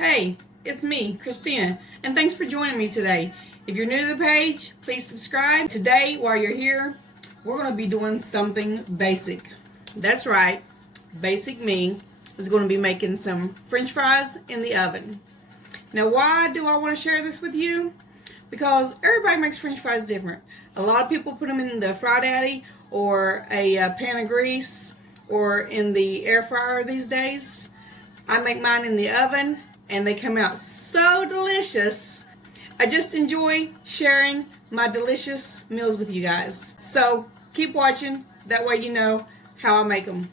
Hey, it's me, Christina, and thanks for joining me today. If you're new to the page, please subscribe. Today, while you're here, we're going to be doing something basic. That's right, basic me is going to be making some French fries in the oven. Now, why do I want to share this with you? Because everybody makes French fries different. A lot of people put them in the Fry Daddy or a pan of grease or in the air fryer these days. I make mine in the oven and they come out so delicious. I just enjoy sharing my delicious meals with you guys. So keep watching, that way you know how I make them.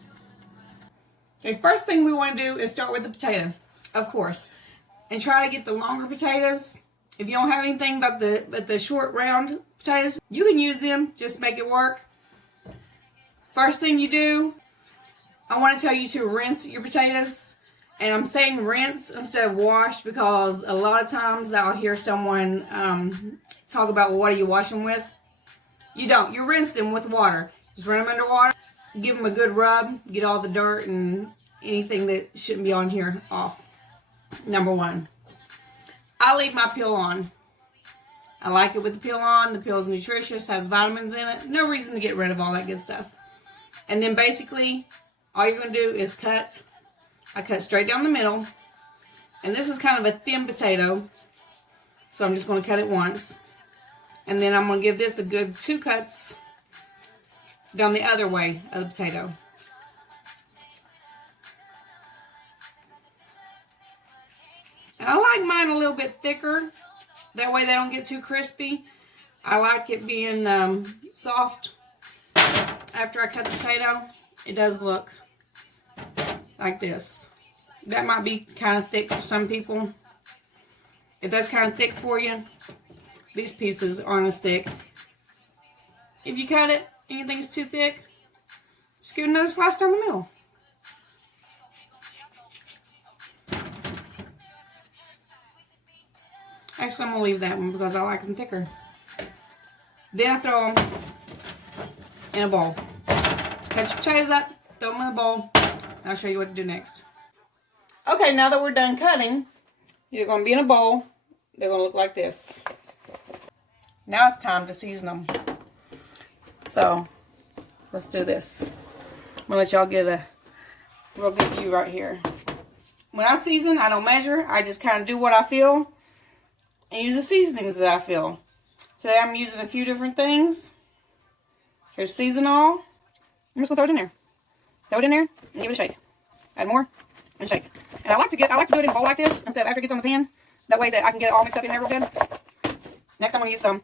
Okay, first thing we want to do is start with the potato, of course. And try to get the longer potatoes. If you don't have anything but the short round potatoes, you can use them, just make it work. First thing you do, I want to tell you to rinse your potatoes. And I'm saying rinse instead of wash because a lot of times I'll hear someone talk about, well, what are you washing with? You don't. You rinse them with water. Just run them under water. Give them a good rub. Get all the dirt and anything that shouldn't be on here off. Number one. I leave my peel on. I like it with the peel on. The peel is nutritious, has vitamins in it. No reason to get rid of all that good stuff. And then basically, all you're going to do is cut. I cut straight down the middle. And this is kind of a thin potato. So I'm just going to cut it once. And then I'm going to give this a good 2 cuts down the other way of the potato. And I like mine a little bit thicker. That way they don't get too crispy. I like it being soft. After I cut the potato, it does look like this. That might be kind of thick for some people. If that's kind of thick for you, these pieces aren't as thick. If you cut it and you think it's too thick, just give it another slice down the middle. Actually, I'm going to leave that one because I like them thicker. Then I throw them in a bowl. So cut your potatoes up, throw them in a bowl, and I'll show you what to do next. Okay, now that we're done cutting, they're going to be in a bowl. They're going to look like this. Now it's time to season them. So, let's do this. I'm going to let y'all get a real good view right here. When I season, I don't measure. I just kind of do what I feel and use the seasonings that I feel. Today I'm using a few different things. Here's season all. I'm just gonna throw it in there. Throw it in there and give it a shake. Add more and shake. And I like to do it in a bowl like this instead of after it gets on the pan. That way that I can get it all mixed up in there real good. Next I'm gonna use some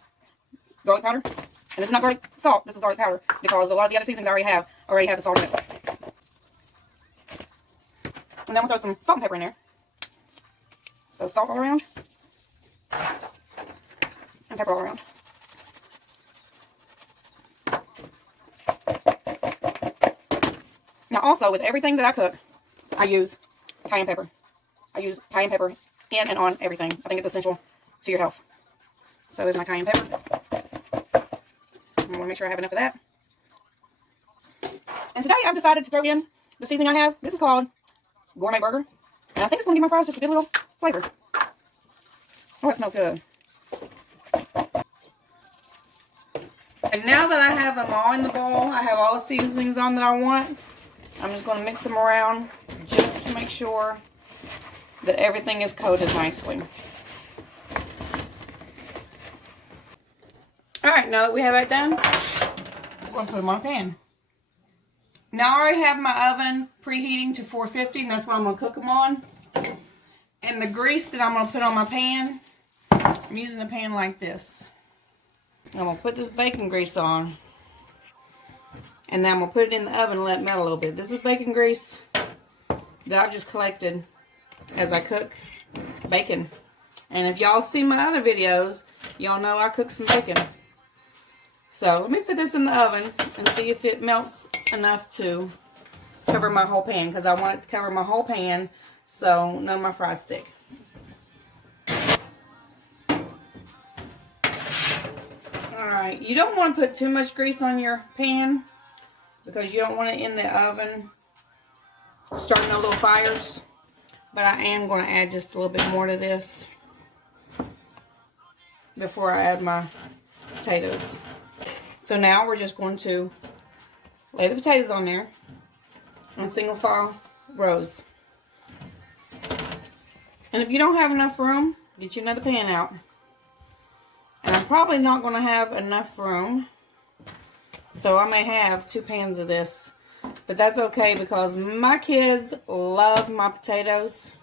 garlic powder. And this is not garlic salt, this is garlic powder because a lot of the other seasonings I already have the salt in it. And then we'll throw some salt and pepper in there. So salt all around. And pepper all around. Now also, with everything that I cook, I use cayenne pepper. I use cayenne pepper in and on everything. I think it's essential to your health. So there's my cayenne pepper. I'm going to make sure I have enough of that. And today I've decided to throw in the seasoning I have. This is called Gourmet Burger. And I think it's going to give my fries just a good little flavor. Oh, it smells good. And now that I have them all in the bowl, I have all the seasonings on that I want. I'm just going to mix them around just to make sure that everything is coated nicely. Alright, now that we have that done, we're going to put them on a pan. Now I already have my oven preheating to 450, and that's what I'm going to cook them on. And the grease that I'm going to put on my pan, I'm using a pan like this. I'm going to put this bacon grease on. And then I'm going to put it in the oven and let it melt a little bit. This is bacon grease that I just collected as I cook bacon. And if y'all see my other videos, y'all know I cook some bacon. So let me put this in the oven and see if it melts enough to cover my whole pan. Because I want it to cover my whole pan so none of my fries stick. Alright, you don't want to put too much grease on your pan because you don't want it in the oven starting no little fires. but I am going to add just a little bit more to this before I add my potatoes. So now we're just going to lay the potatoes on there in single file rows. And if you don't have enough room, get you another pan out. And I'm probably not going to have enough room, so I may have 2 pans of this. But that's okay because my kids love my potatoes.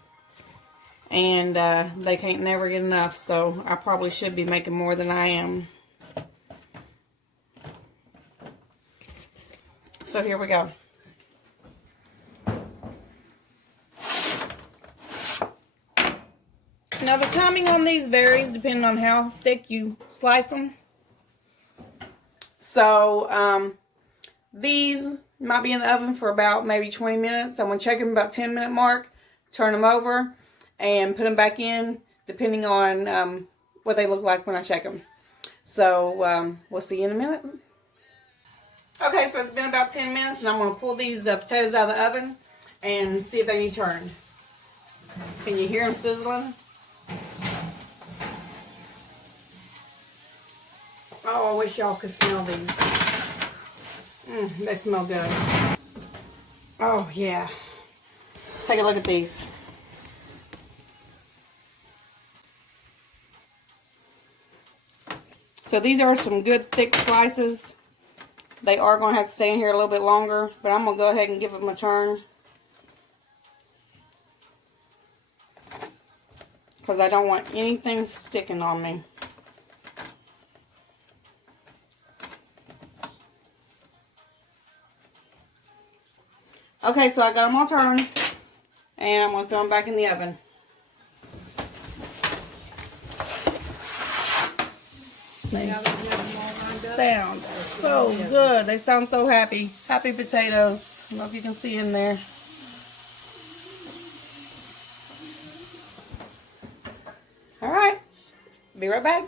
And they can't never get enough, so I probably should be making more than I am. So here we go. Now the timing on these varies depending on how thick you slice them. So these might be in the oven for about maybe 20 minutes. I'm going to check them about 10-minute mark, turn them over, and put them back in depending on what they look like when I check them. So we'll see you in a minute. Okay, so it's been about 10 minutes, and I'm going to pull these potatoes out of the oven and see if they need turned. Can you hear them sizzling? Oh, I wish y'all could smell these. They smell good. Oh, yeah. Take a look at these. So these are some good thick slices. They are going to have to stay in here a little bit longer, but I'm going to go ahead and give them a turn, because I don't want anything sticking on me. Okay, so I got them all turned, and I'm going to throw them back in the oven. They sound so good. They sound so happy. Happy potatoes. I don't know if you can see in there. All right. Be right back.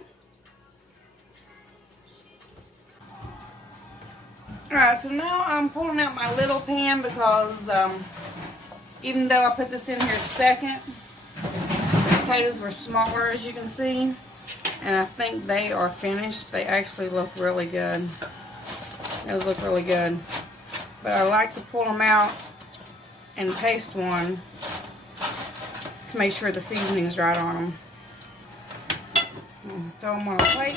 All right, so now I'm pulling out my little pan because even though I put this in here second, the potatoes were smaller, as you can see. And I think they are finished. They actually look really good. Those look really good. But I like to pull them out and taste one to make sure the seasoning's right on them. Throw them on a plate.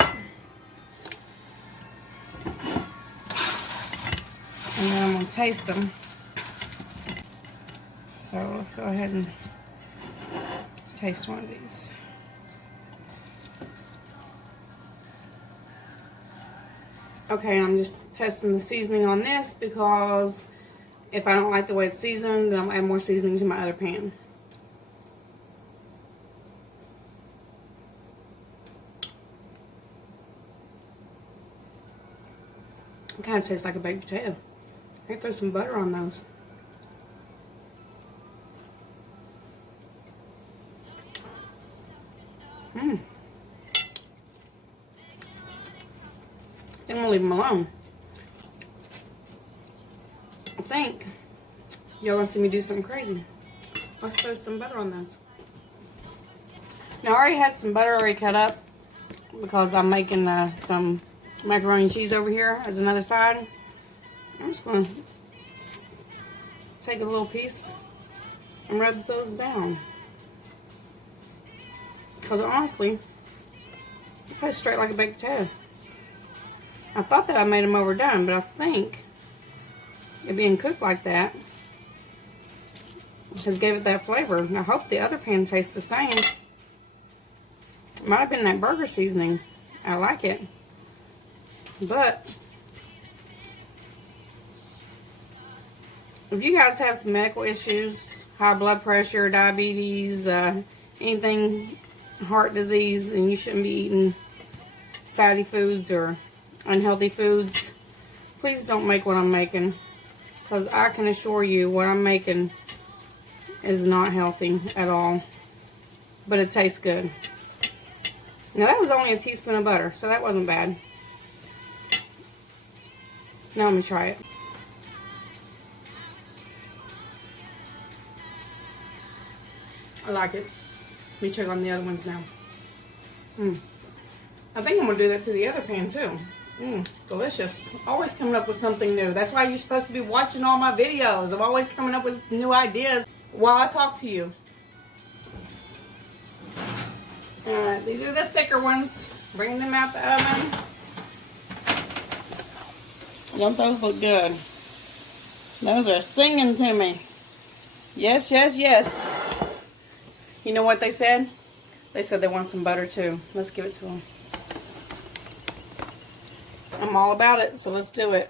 And then I'm going to taste them. So let's go ahead and taste one of these. Okay, I'm just testing the seasoning on this because if I don't like the way it's seasoned, then I'll add more seasoning to my other pan. It kind of tastes like a baked potato. I can throw some butter on those. I'm gonna leave them alone. I think y'all gonna see me do something crazy. Let's throw some butter on those. Now I already had some butter already cut up because I'm making some macaroni and cheese over here as another side. I'm just gonna take a little piece and rub those down. Because honestly, it tastes straight like a baked potato. I thought that I made them overdone, but I think it being cooked like that just gave it that flavor. And I hope the other pan tastes the same. It might have been that burger seasoning. I like it. But if you guys have some medical issues, high blood pressure, diabetes, anything, heart disease, and you shouldn't be eating fatty foods or unhealthy foods, please don't make what I'm making, because I can assure you what I'm making is not healthy at all, but it tastes good. Now that was only a teaspoon of butter, so that wasn't bad. Now let me try it. I like it. Let me check on the other ones now. I think I'm going to do that to the other pan too. Delicious. Always coming up with something new. That's why you're supposed to be watching all my videos. I'm always coming up with new ideas while I talk to you. Alright, these are the thicker ones. Bringing them out the oven. Don't those look good? Those are singing to me. Yes, yes, yes. You know what they said? They said they want some butter too. Let's give it to them. I'm all about it, so let's do it.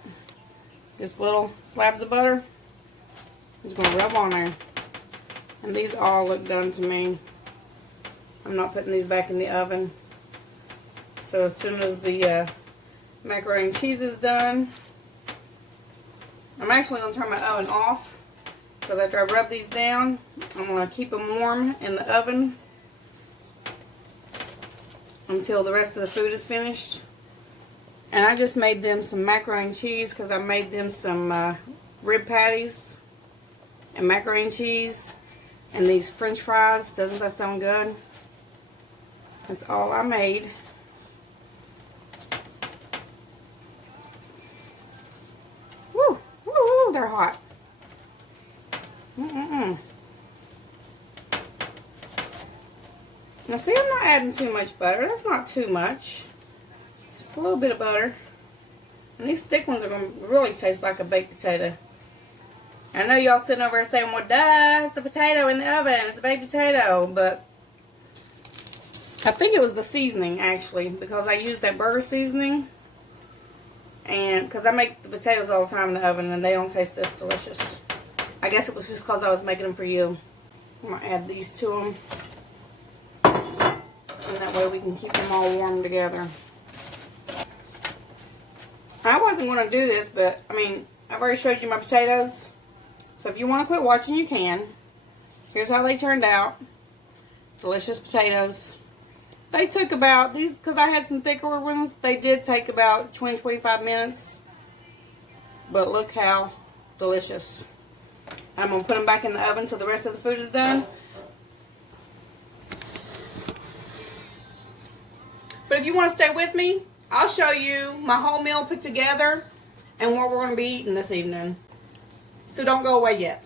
Just little slabs of butter. I'm just going to rub on there. And these all look done to me. I'm not putting these back in the oven. So as soon as the macaroni and cheese is done, I'm actually going to turn my oven off because after I rub these down, I'm going to keep them warm in the oven until the rest of the food is finished. And I just made them some macaroni and cheese because I made them some rib patties and macaroni and cheese and these french fries. Doesn't that sound good? That's all I made. Woo! Woo! Woo! They're hot. Now see, I'm not adding too much butter. That's not too much. Just a little bit of butter. And these thick ones are going to really taste like a baked potato. I know y'all sitting over there saying, well, duh, it's a potato in the oven. It's a baked potato. But I think it was the seasoning, actually, because I used that burger seasoning. And because I make the potatoes all the time in the oven, and they don't taste this delicious. I guess it was just because I was making them for you. I'm going to add these to them. And that way we can keep them all warm together. I wasn't going to do this, but, I mean, I've already showed you my potatoes. So if you want to quit watching, you can. Here's how they turned out. Delicious potatoes. They took about, these, because I had some thicker ones, they did take about 20-25 minutes. But look how delicious. I'm going to put them back in the oven until the rest of the food is done. But if you want to stay with me, I'll show you my whole meal put together and what we're going to be eating this evening. So don't go away yet.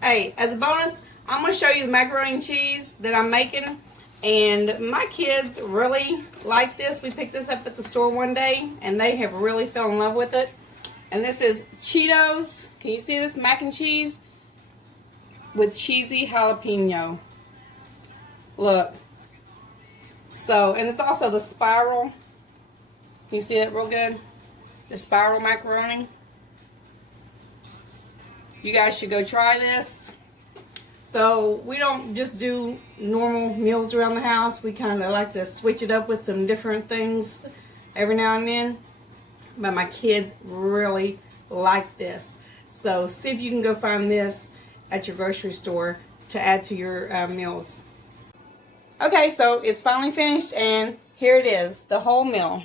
Hey, as a bonus, I'm going to show you the macaroni and cheese that I'm making. And my kids really like this. We picked this up at the store one day and they have really fell in love with it. And this is Cheetos. Can you see this? Mac and cheese with cheesy jalapeno. Look. So, and it's also the spiral. Can you see that real good? The spiral macaroni. You guys should go try this. So, we don't just do normal meals around the house. We kind of like to switch it up with some different things every now and then. But my kids really like this. So, see if you can go find this at your grocery store to add to your meals. Okay, so it's finally finished and here it is, the whole meal.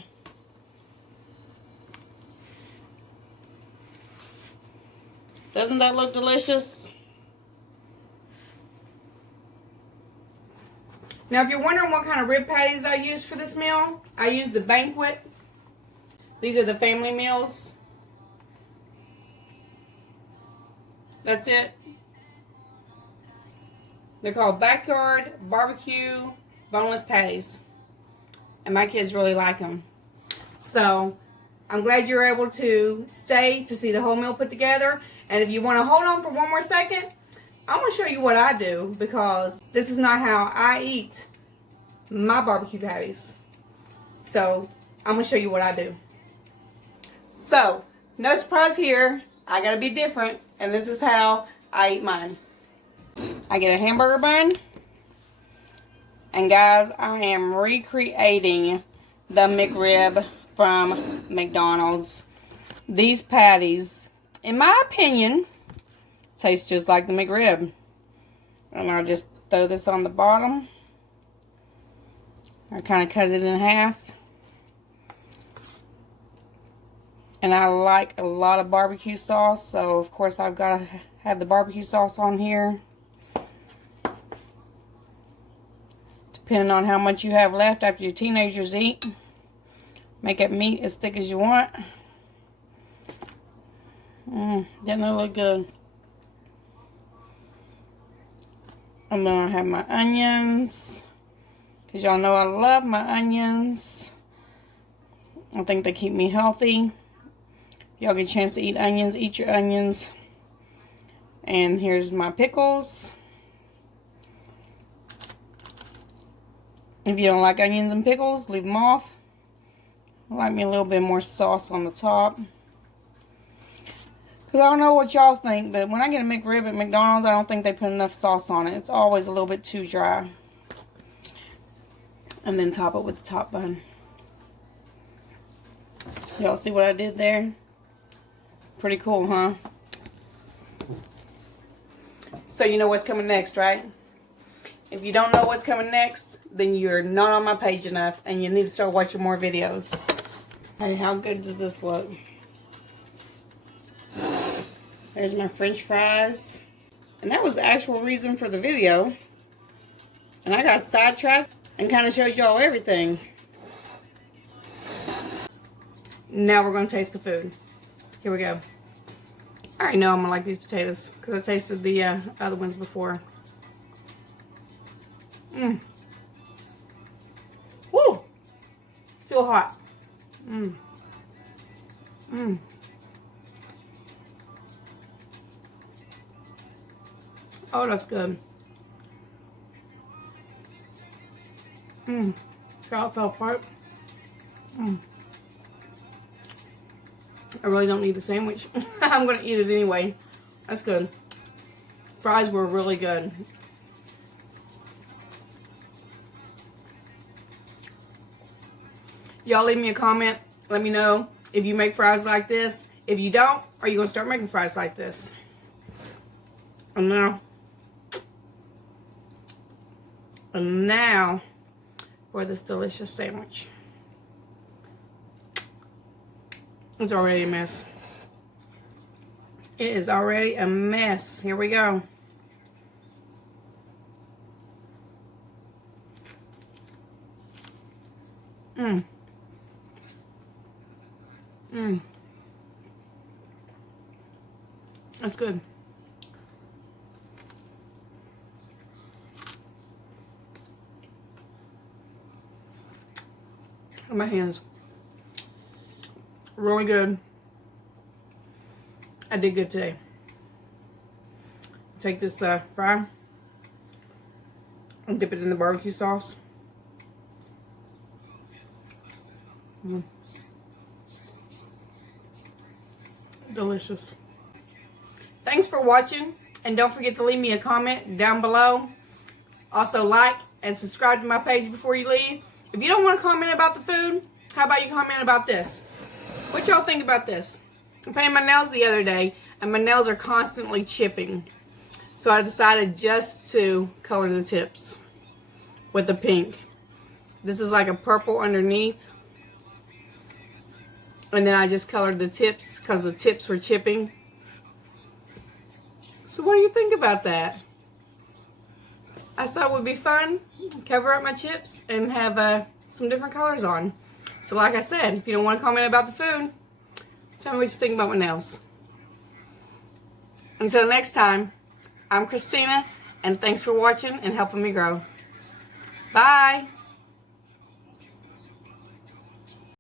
Doesn't that look delicious? Now if you're wondering what kind of rib patties I used for this meal, I used the Banquet. These are the family meals. That's it. They're called Backyard Barbecue Boneless Patties. And my kids really like them. So, I'm glad you're able to stay to see the whole meal put together. And if you want to hold on for one more second, I'm going to show you what I do. Because this is not how I eat my barbecue patties. So, I'm going to show you what I do. So, no surprise here. I got to be different. And this is how I eat mine. I get a hamburger bun, and guys, I am recreating the McRib from McDonald's. These patties, in my opinion, taste just like the McRib. And I'll just throw this on the bottom. I kind of cut it in half. And I like a lot of barbecue sauce, so of course I've got to have the barbecue sauce on here. depending on how much you have left after your teenagers eat. Make that meat as thick as you want. Doesn't it look good? And then I have my onions, because y'all know I love my onions. I think they keep me healthy. Y'all get a chance to eat onions, eat your onions. And here's my pickles. If you don't like onions and pickles, leave them off. I like me a little bit more sauce on the top. Because I don't know what y'all think, but when I get a McRib at McDonald's, I don't think they put enough sauce on it. It's always a little bit too dry. And then top it with the top bun. Y'all see what I did there? Pretty cool, huh? So you know what's coming next, right? If you don't know what's coming next, then you're not on my page enough and you need to start watching more videos. Hey, how good does this look? There's my French fries. And that was the actual reason for the video. And I got sidetracked and kind of showed y'all everything. Now we're going to taste the food. Here we go. I already know I'm going to like these potatoes because I tasted the other ones before. Woo! Still hot. Oh, that's good. See how it fell apart? I really don't need the sandwich. I'm going to eat it anyway. That's good. Fries were really good. Y'all leave me a comment. Let me know if you make fries like this. If you don't, are you going to start making fries like this? And now for this delicious sandwich. It's already a mess. It is already a mess. Here we go. That's good. My hands. Really good. I did good today. Take this fry and dip it in the barbecue sauce. Delicious. Thanks for watching, and don't forget to leave me a comment down below. Also like and subscribe to my page before you leave. If you don't want to comment about the food, how about you comment about this? What y'all think about this? I painted my nails the other day, and my nails are constantly chipping. So I decided just to color the tips with the pink. This is like a purple underneath. And then I just colored the tips because the tips were chipping. So what do you think about that? I just thought it would be fun, cover up my chips, and have some different colors on. So like I said, if you don't want to comment about the food, tell me what you think about my nails. Until next time, I'm Christina, and thanks for watching and helping me grow. Bye!